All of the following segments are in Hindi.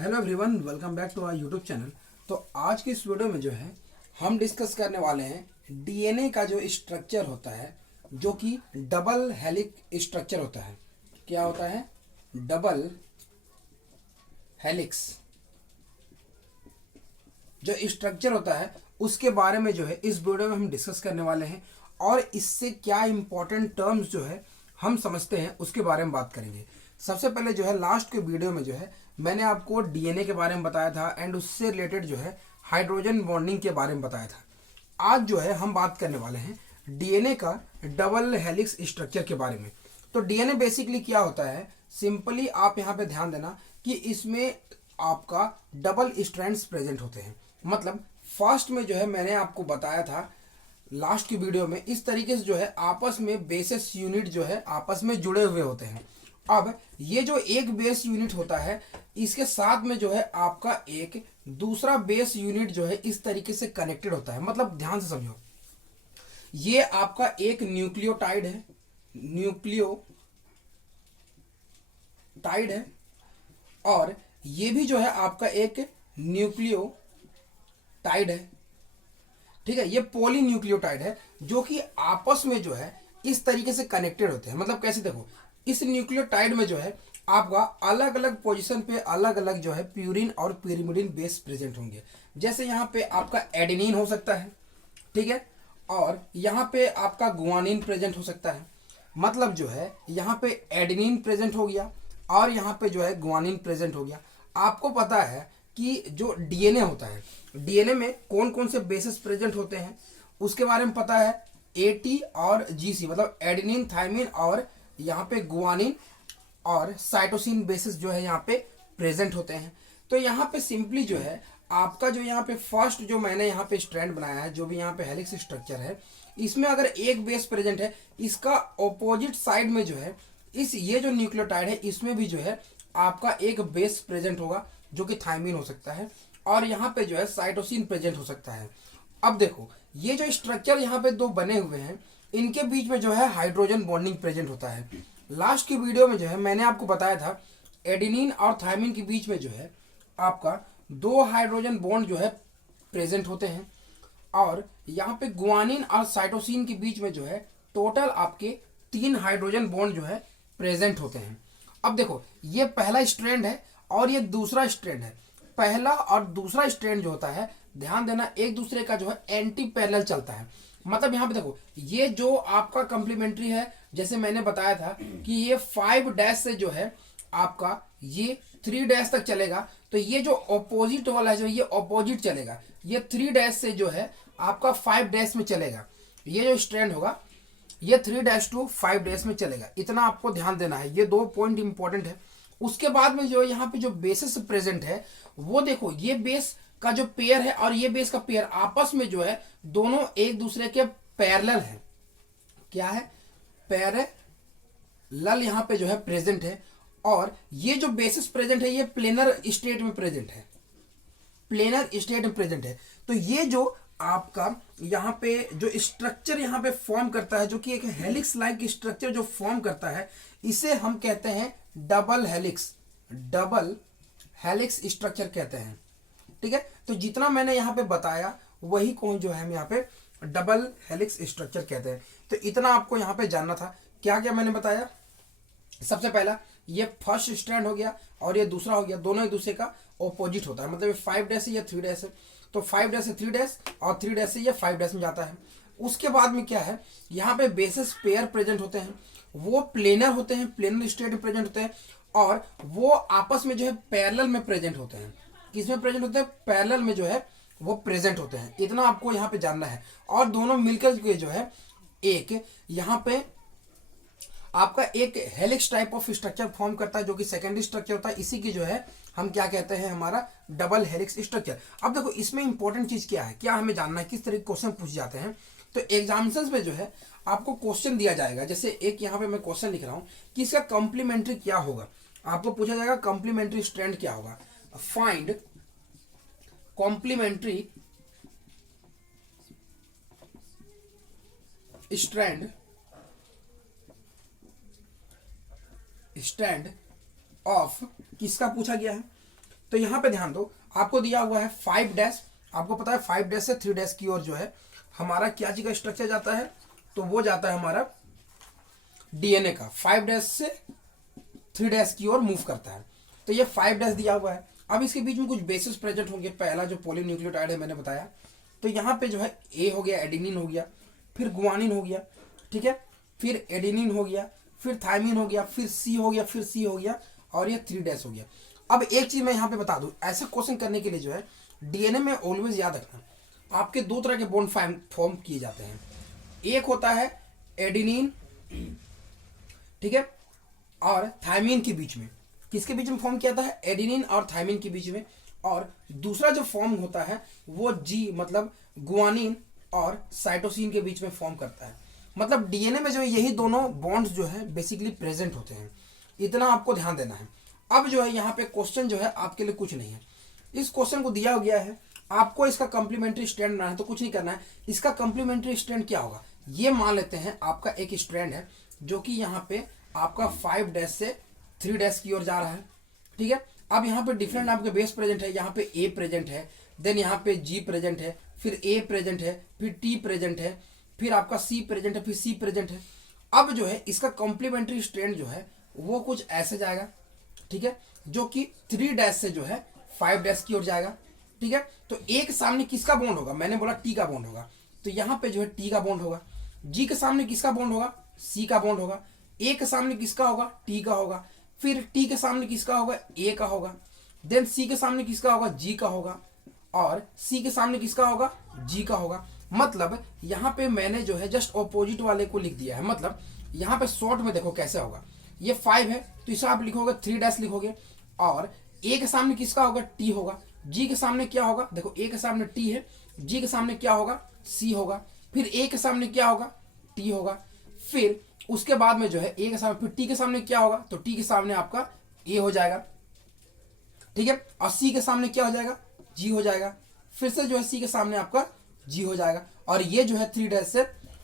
Hello everyone, welcome back to our YouTube channel. तो आज की इस वीडियो में जो है हम डिस्कस करने वाले हैं डीएनए का जो स्ट्रक्चर होता है, जो कि डबल हेलिक्स स्ट्रक्चर होता है। क्या होता है? डबल हेलिक्स जो स्ट्रक्चर होता है उसके बारे में जो है इस वीडियो में हम डिस्कस करने वाले हैं, और इससे क्या इंपॉर्टेंट टर्म्स जो है हम समझते हैं उसके बारे में बात करेंगे। सबसे पहले जो है लास्ट के वीडियो में जो है मैंने आपको डीएनए के बारे में बताया था एंड उससे रिलेटेड जो है हाइड्रोजन बॉन्डिंग के बारे में बताया था। आज जो है हम बात करने वाले हैं डीएनए का डबल हेलिक्स स्ट्रक्चर के बारे में। तो डीएनए बेसिकली क्या होता है, सिंपली आप यहाँ पे ध्यान देना कि इसमें आपका डबल स्ट्रैंड्स प्रेजेंट होते हैं। मतलब फर्स्ट में जो है मैंने आपको बताया था लास्ट की वीडियो में, इस तरीके से जो है आपस में बेसिस यूनिट जो है आपस में जुड़े हुए होते हैं। अब ये जो एक बेस यूनिट होता है इसके साथ में जो है आपका एक दूसरा बेस यूनिट जो है इस तरीके से कनेक्टेड होता है। मतलब ध्यान से समझो, ये आपका एक न्यूक्लियोटाइड है, न्यूक्लियोटाइड है, और ये भी जो है आपका एक न्यूक्लियोटाइड है। ठीक है, ये पॉली न्यूक्लियोटाइड है जो कि आपस में जो है इस तरीके से कनेक्टेड होते हैं। मतलब कैसे, देखो इस न्यूक्लियोटाइड में जो है आपका अलग अलग पोजीशन पे अलग अलग जो है प्यूरिन और pyrimidine बेस प्रेजेंट होंगे। जैसे यहाँ पे आपका एडेनिन हो सकता है, ठीक है, और यहाँ पे आपका गुआनिन प्रेजेंट हो सकता है। मतलब जो है यहाँ पे एडेनिन प्रेजेंट हो गया और यहाँ पे जो है गुआनिन प्रेजेंट हो गया। आपको पता है कि जो डीएनए होता है, डीएनए में कौन कौन से बेसिस प्रेजेंट होते हैं उसके बारे में पता है। एटी और जीसी मतलब एडेनिन, थाइमिन और यहाँ पे गुआनिन और साइटोसिन बेसिस जो है यहाँ पे प्रेजेंट होते हैं। तो यहाँ पे सिंपली जो है आपका जो यहाँ पे फर्स्ट जो मैंने यहाँ पे स्ट्रैंड बनाया है, जो भी यहाँ पे हेलिक्स स्ट्रक्चर है, इसमें अगर एक बेस प्रेजेंट है, इसका ऑपोजिट साइड में जो है इस ये जो न्यूक्लियोटाइड है इसमें भी जो है आपका एक बेस प्रेजेंट होगा जो कि थाइमिन हो सकता है, और यहाँ पे जो है साइटोसिन प्रेजेंट हो सकता है। अब देखो ये जो स्ट्रक्चर यहाँ पे दो बने हुए हैं इनके बीच में जो है हाइड्रोजन बॉन्डिंग प्रेजेंट होता है। लास्ट की वीडियो में जो है मैंने आपको बताया था एडेनिन और थाइमिन के बीच में जो है आपका दो हाइड्रोजन बॉन्ड जो है प्रेजेंट होते हैं, और यहाँ पे गुआनिन और साइटोसिन के बीच में जो है टोटल आपके 3 हाइड्रोजन बॉन्ड जो है प्रेजेंट होते हैं। अब देखो ये पहला स्ट्रैंड है और ये दूसरा स्ट्रैंड है। पहला और दूसरा स्ट्रैंड जो होता है, ध्यान देना, एक दूसरे का जो है एंटी पैरेलल चलता है। मतलब यहाँ पे देखो ये जो आपका कंप्लीमेंट्री है, जैसे मैंने बताया था कि ये 5 डैश से जो है आपका ये 3 डैश तक चलेगा, तो ये जो ऑपोजिट वाला है जो ये ऑपोजिट चलेगा, ये 3 डैश से जो है आपका 5 डैश में चलेगा। ये जो स्ट्रैंड होगा ये 3 डैश टू 5 डैश में चलेगा। इतना आपको ध्यान देना है, ये 2 पॉइंट इंपॉर्टेंट है। उसके बाद में जो यहाँ पे जो बेसिस प्रेजेंट है वो देखो, ये बेस का जो पेयर है और ये बेस का पेयर आपस में जो है दोनों एक दूसरे के पैरेलल है। क्या है? पैरेलल यहाँ पे जो है प्रेजेंट है, और ये जो बेसिस प्रेजेंट है ये प्लेनर स्टेट में प्रेजेंट है, प्लेनर स्टेट में प्रेजेंट है। तो ये जो आपका यहाँ पे जो स्ट्रक्चर यहाँ पे फॉर्म करता है, जो कि एक हेलिक्स लाइक स्ट्रक्चर जो फॉर्म करता है, इसे हम कहते हैं double helix, double helix structure कहते हैं। ठीक है, तो जितना मैंने यहाँ पे बताया वही कौन जो है हम यहाँ पे डबल हेलिक्स स्ट्रक्चर कहते हैं। तो इतना आपको यहाँ पे जानना था। क्या क्या मैंने बताया? सबसे पहला ये फर्स्ट स्ट्रैंड हो गया और ये दूसरा हो गया, दोनों एक दूसरे का ऑपोजिट होता है। मतलब 5 डैश से ये 3 डैश है, तो 5 डैश से 3 डैश और 3 डैश से ये 5 डैश में जाता है। उसके बाद में क्या है, यहाँ पे बेसिस पेयर प्रेजेंट होते हैं, वो प्लेनर होते हैं, प्लेनर स्टेट में प्रेजेंट होते हैं, और वो आपस में जो है पैरेलल में प्रेजेंट होते हैं। किसमें प्रेजेंट होते हैं? पैरेलल में जो है वो प्रेजेंट होते हैं। इतना आपको यहाँ पे जानना है। और दोनों मिलकर के जो है एक यहाँ पे आपका एक helix type of structure form करता है, जो कि सेकेंडरी स्ट्रक्चर होता है। इसी की जो है हम क्या कहते हैं, हमारा डबल हेलिक्स स्ट्रक्चर। अब देखो इसमें इंपॉर्टेंट चीज क्या है, क्या हमें जानना है, किस तरह के क्वेश्चन पूछ जाते हैं। तो एग्जामिनेशंस में जो है आपको क्वेश्चन दिया जाएगा, जैसे एक यहाँ पे मैं क्वेश्चन लिख रहा हूँ कि इसका कॉम्प्लीमेंट्री क्या होगा। आपको पूछा जाएगा कॉम्प्लीमेंट्री स्ट्रैंड क्या होगा। फाइंड कॉम्प्लीमेंट्री स्ट्रैंड ऑफ, किसका पूछा गया है? तो यहाँ पे ध्यान दो, आपको दिया हुआ है 5 डैश, आपको पता है 5 डैश से 3 डैश की ओर जो है हमारा क्या चीज का स्ट्रक्चर जाता है, तो वो जाता है हमारा डीएनए का, 5 डैश से 3 डैश की ओर मूव करता है। तो ये 5 डैश दिया हुआ है। अब इसके बीच में कुछ बेसिस प्रेजेंट होंगे। पहला जो पॉलीन्यूक्लियोटाइड है मैंने बताया, तो यहाँ पे जो है ए हो गया, एडेनिन हो गया, फिर गुआनिन हो गया, ठीक है, फिर एडेनिन हो गया, फिर थायमिन हो गया, फिर सी हो गया, फिर सी हो गया, और ये 3 डैश हो गया। अब एक चीज मैं यहाँ पे बता दूं, ऐसा क्वेश्चन करने के लिए जो है डीएनए में ऑलवेज याद रखना, आपके 2 तरह के बॉन्ड फॉर्म किए जाते हैं। एक होता है एडेनिन, ठीक है, और थायमिन के बीच में, किसके बीच में फॉर्म किया था, एडेनिन और थायमिन के बीच में। और दूसरा जो फॉर्म होता है वो जी मतलब गुआनिन और साइटोसिन के बीच में फॉर्म करता है। मतलब डीएनए में जो यही दोनों बॉन्ड्स जो है बेसिकली प्रेजेंट होते हैं, इतना आपको ध्यान देना है। अब जो है यहाँ पे क्वेश्चन जो है आपके लिए कुछ नहीं है, इस क्वेश्चन को दिया गया है, आपको इसका कम्प्लीमेंट्री स्ट्रैंड बनाना है, तो कुछ नहीं करना है। इसका कम्प्लीमेंट्री स्ट्रैंड क्या होगा, ये मान लेते हैं आपका एक स्ट्रैंड है जो कि यहाँ पे आपका 5 डैश से 3 डैश की ओर जा रहा है, ठीक है। अब यहाँ पे डिफरेंट आपके बेस प्रेजेंट है, यहाँ पे ए प्रेजेंट है, देन यहाँ पे जी प्रेजेंट है, फिर ए प्रेजेंट है, फिर टी प्रेजेंट है, फिर आपका सी प्रेजेंट है, फिर सी प्रेजेंट है। अब जो है इसका कॉम्प्लीमेंट्री स्ट्रैंड जो है वो कुछ ऐसे जाएगा, ठीक है, जो कि 3 डैश से जो है 5 डैश की ओर जाएगा, ठीक है। तो एक सामने किसका बॉन्ड होगा, मैंने बोला टी का बॉन्ड होगा, तो यहाँ पे जो है टी का बॉन्ड होगा। जी के सामने किसका बॉन्ड होगा, सी का बॉन्ड होगा। ए के सामने किसका होगा, टी का होगा। फिर टी के सामने किसका होगा, ए का होगा। देन सी के सामने किसका होगा, जी का होगा। और सी के सामने किसका होगा, जी का होगा। मतलब यहाँ पे मैंने जो है जस्ट ऑपोजिट वाले को लिख दिया है। मतलब यहाँ पे शॉर्ट में देखो कैसे होगा, ये 5 है तो इसे आप लिखोगे 3 डैश लिखोगे, और ए के सामने किसका होगा, टी होगा। जी के सामने क्या होगा, देखो ए के सामने टी है, जी के सामने क्या होगा, सी होगा। फिर ए के सामने क्या होगा, टी होगा। फिर उसके बाद में जो है ए के सामने, फिर टी के सामने क्या होगा, तो टी के सामने आपका ए हो जाएगा, ठीक है। और सी के सामने क्या हो जाएगा, जी हो जाएगा। फिर से जो है सी के सामने आपका जी हो जाएगा, और ये जो है 3 डैश से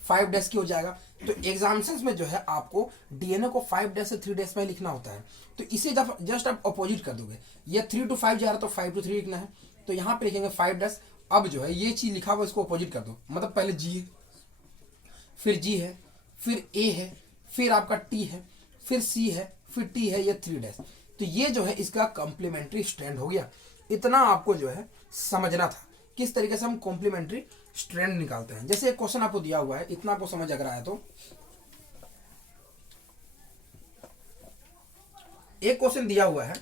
5 डैश की हो जाएगा। तो एग्जाम्पल्स में जो है आपको डीएनए को 5 डैश से 3 डैश में लिखना होता है, तो इसे जब जस्ट आप अपोजिट कर दोगे, ये 3 to 5 जा रहा है तो 5 to 3 लिखना है, तो यहाँ पे लिखेंगे 5 डैश। अब जो है ये चीज लिखा हुआ इसको अपोजिट कर दो, मतलब पहले जी है, फिर जी है, फिर ए है, फिर आपका टी है, फिर सी है, फिर टी है, ये 3 डैश। तो ये जो है इसका कॉम्प्लीमेंट्री स्ट्रैंड हो गया। इतना आपको जो है समझना था किस तरीके से हम कॉम्प्लीमेंट्री स्ट्रैंड निकालते हैं। जैसे एक क्वेश्चन आपको दिया हुआ है, इतना आपको समझ अगर आया तो एक क्वेश्चन दिया हुआ है,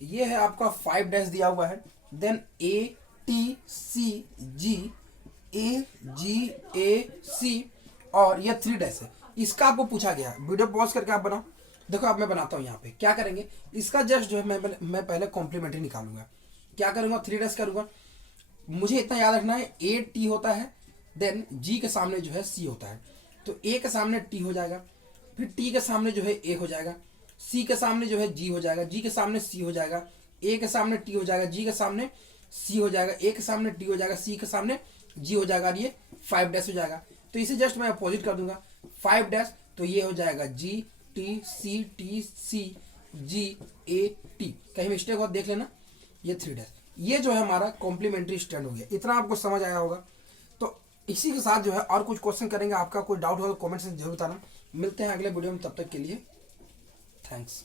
ये है आपका 5 डैश दिया हुआ है, then A T C G, ए जी ए सी, और ये 3 डैश है। इसका आपको पूछा गया, वीडियो पॉज करके आप बनाओ। देखो अब मैं बनाता हूँ, यहाँ पे क्या करेंगे, इसका जस्ट जो है मैं पहले कॉम्प्लीमेंट्री निकालूंगा। क्या करूंगा, 3 डैश करूंगा। मुझे इतना याद रखना है, ए टी होता है, देन जी के सामने जो है सी होता है, तो ए के सामने टी हो जाएगा, फिर टी के सामने जो है ए हो जाएगा, सी के सामने जो है जी हो जाएगा, जी के सामने सी हो जाएगा, ए के सामने टी हो जाएगा, जी के सामने सी हो जाएगा, ए के सामने टी हो जाएगा, सी के सामने जी हो जाएगा, और ये 5 डैश हो जाएगा। तो इसे जस्ट मैं अपोजिट कर दूंगा, 5 डैश, तो ये हो जाएगा G T C G A T. कहीं मिस्टेक हो देख लेना, ये 3 डैश। ये जो है हमारा कॉम्प्लीमेंट्री स्ट्रैंड हो गया। इतना आपको समझ आया होगा। तो इसी के साथ जो है और कुछ क्वेश्चन करेंगे। आपका कोई डाउट हो तो कमेंट से जरूर बताना। मिलते हैं अगले वीडियो में, तब तक के लिए थैंक्स।